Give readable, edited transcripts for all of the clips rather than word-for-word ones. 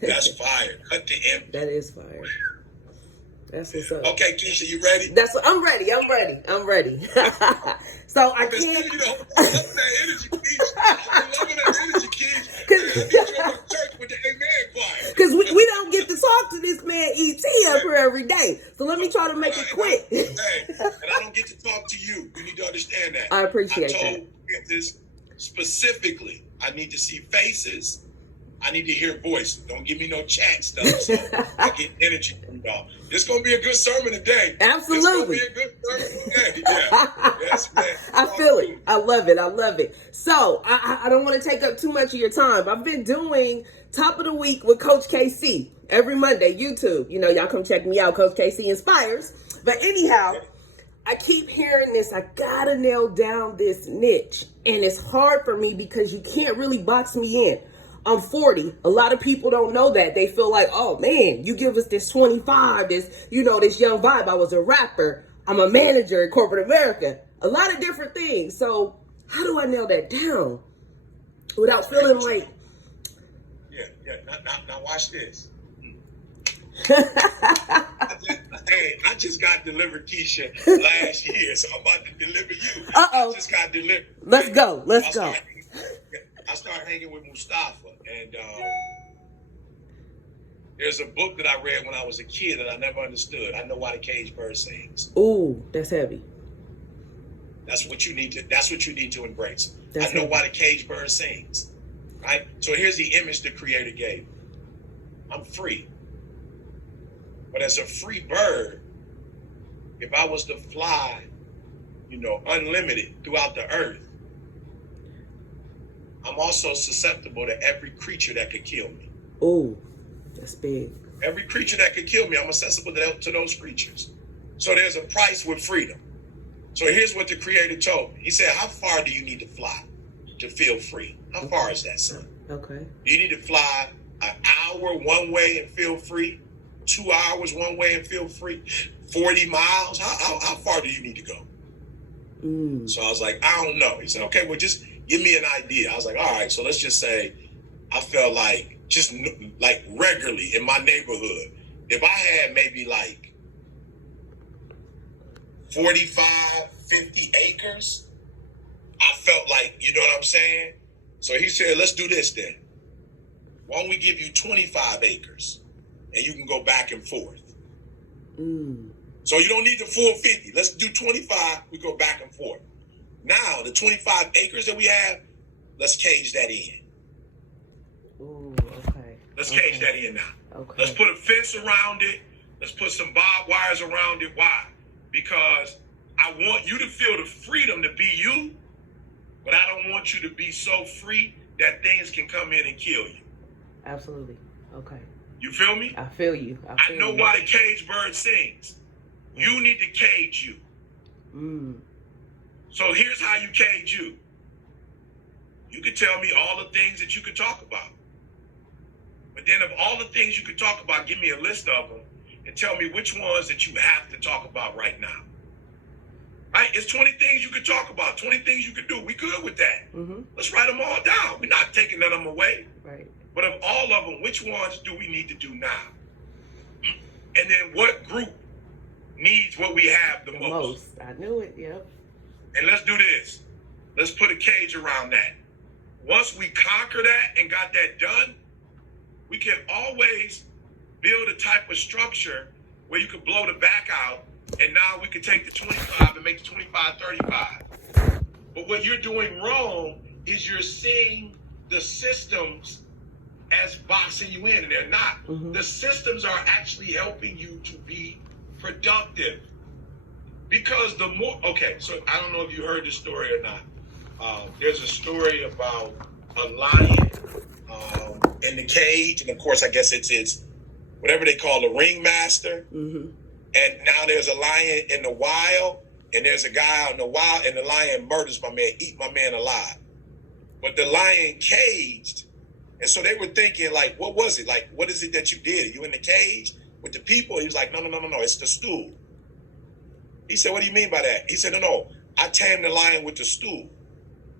That's fire. Cut the M. That is fire. That's what's up. Okay, Keisha, you ready? I'm ready. So I can't. You know, I'm loving that energy, Keisha. I'm loving that energy, Keisha. I need you to church with the amen choir. Because we don't get to talk to this man ET up here every day. So let me try to make it quick. And I don't get to talk to you. You need to understand that. I appreciate I told this specifically. I need to see faces. I need to hear voices. Don't give me no chat stuff. So I get energy from y'all. It's going to be a good sermon today. Absolutely. It's going to be a good sermon today. Yeah. Yes, man. I feel it. I love it. So I don't want to take up too much of your time. I've been doing Top of the Week with Coach KC every Monday, YouTube. You know, y'all come check me out, Coach KC Inspires. But anyhow, I keep hearing this. I got to nail down this niche. And it's hard for me because you can't really box me in. I'm 40. A lot of people don't know that. They feel like, oh man, you give us this 25, this young vibe. I was a rapper. I'm a manager in corporate America. A lot of different things. So how do I nail that down without feeling like... Yeah. Now watch this. I just got delivered Keisha last year, so I'm about to deliver you. Uh-oh. I just got delivered. Let's go. I started hanging with Mustafa, and there's a book that I read when I was a kid that I never understood. I Know Why the Caged Bird Sings. Ooh, that's heavy. That's what you need to embrace. That's I know heavy. why the caged bird sings. Right? So here's the image the Creator gave me. I'm free. But as a free bird, if I was to fly, unlimited throughout the earth, I'm also susceptible to every creature that could kill me. Ooh, that's big. Every creature that could kill me, I'm accessible to those creatures. So there's a price with freedom. So here's what the Creator told me. He said, how far do you need to fly to feel free? How far is that, son? Okay. You need to fly an hour one way and feel free, 2 hours one way and feel free, 40 miles? How far do you need to go? So I was like, I don't know. He said, okay, well, just give me an idea. I was like, all right, so let's just say I felt like just like regularly in my neighborhood, if I had maybe like 45, 50 acres, I felt like, you know what I'm saying? So he said, let's do this then. Why don't we give you 25 acres and you can go back and forth? So you don't need the full 50. Let's do 25. We go back and forth. Now, the 25 acres that we have, let's cage that in. Ooh, okay. Let's cage that in now. Okay. Let's put a fence around it. Let's put some barbed wires around it. Why? Because I want you to feel the freedom to be you, but I don't want you to be so free that things can come in and kill you. Absolutely. Okay. You feel me? I feel you. I know why the caged bird sings. You need to cage you. So here's how you cage you. You can tell me all the things that you could talk about. But then of all the things you could talk about, give me a list of them and tell me which ones that you have to talk about right now. Right? It's 20 things you could talk about, 20 things you could do. We good with that. Let's write them all down. We're not taking none of them away. Right. But of all of them, which ones do we need to do now? And then what group needs what we have the most? I knew it, yep. And let's do this. Let's put a cage around that. Once we conquer that and got that done, we can always build a type of structure where you can blow the back out, and now we can take the 25 and make the 25 35. But what you're doing wrong is you're seeing the systems as boxing you in, and they're not. The systems are actually helping you to be productive. Because the more, okay, so I don't know if you heard this story or not. There's a story about a lion in the cage, and of course, I guess it's whatever they call a ringmaster. And now there's a lion in the wild, and there's a guy out in the wild, and the lion murders my man, eat my man alive. But the lion caged, and so they were thinking, like, what was it? Like, what is it that you did? Are you in the cage with the people? He was like, no, it's the stool. He said, what do you mean by that? He said, no, I tamed the lion with the stool.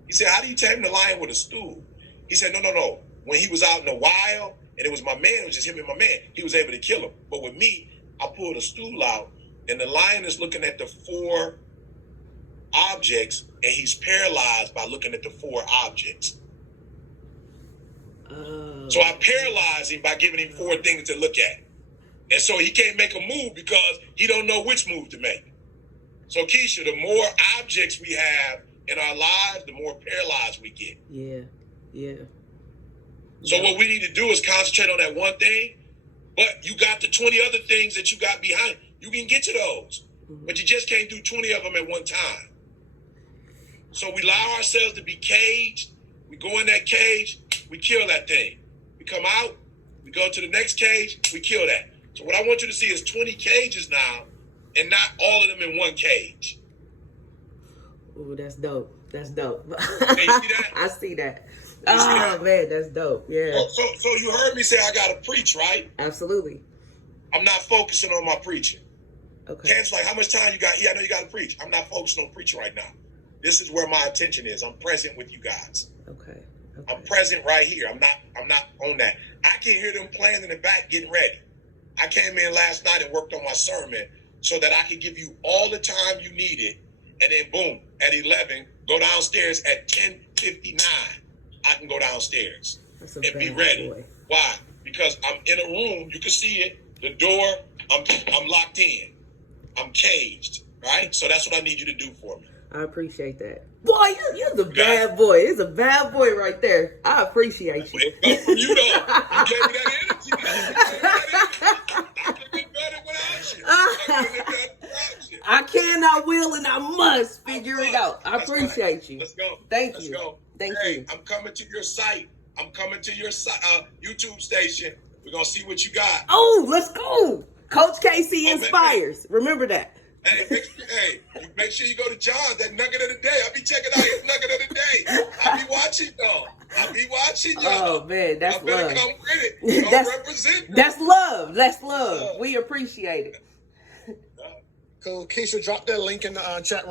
He said, how do you tame the lion with a stool? He said, no. When he was out in the wild and it was my man, it was just him and my man, he was able to kill him. But with me, I pulled a stool out, and the lion is looking at the 4 objects, and he's paralyzed by looking at the 4 objects. So I paralyzed him by giving him 4 things to look at. And so he can't make a move because he don't know which move to make. So Keisha, the more objects we have in our lives, the more paralyzed we get. Yeah. So what we need to do is concentrate on that one thing, but you got the 20 other things that you got behind. You can get to those, but you just can't do 20 of them at one time. So we allow ourselves to be caged. We go in that cage, we kill that thing. We come out, we go to the next cage, we kill that. So what I want you to see is 20 cages now, and not all of them in one cage. Ooh, that's dope. That's dope. Can you see that? I see that. Oh, man, that's dope. Yeah. So you heard me say I got to preach, right? Absolutely. I'm not focusing on my preaching. Okay. Ken's like, how much time you got? Yeah, I know you got to preach. I'm not focusing on preaching right now. This is where my attention is. I'm present with you guys. Okay. I'm present right here. I'm not on that. I can hear them playing in the back, getting ready. I came in last night and worked on my sermon so that I could give you all the time you needed, and then boom, at 11, go downstairs at 10:59. I can go downstairs and be ready. Boy. Why? Because I'm in a room. You can see it. The door. I'm locked in. I'm caged. Right. So that's what I need you to do for me. I appreciate that. Boy, you're the bad boy. It's a bad boy right there. I appreciate you. It comes from you, though. You gave me that energy. I couldn't have done it without you. I couldn't have done it without you. I can, I will, and I must figure it out. I appreciate you. Let's go. Thank Let's you. go. Thank you. I'm coming to your site. I'm coming to your YouTube station. We're going to see what you got. Oh, let's go. Coach Casey inspires. Remember that. Hey, make sure you go to John, that nugget of the day. I'll be checking out his nugget of the day. I'll be watching, though. I'll be watching, y'all. Oh, man, that's love. Come with it. Don't represent. That's love. That's love. We appreciate it. Cool. Keisha, drop that link in the chat room.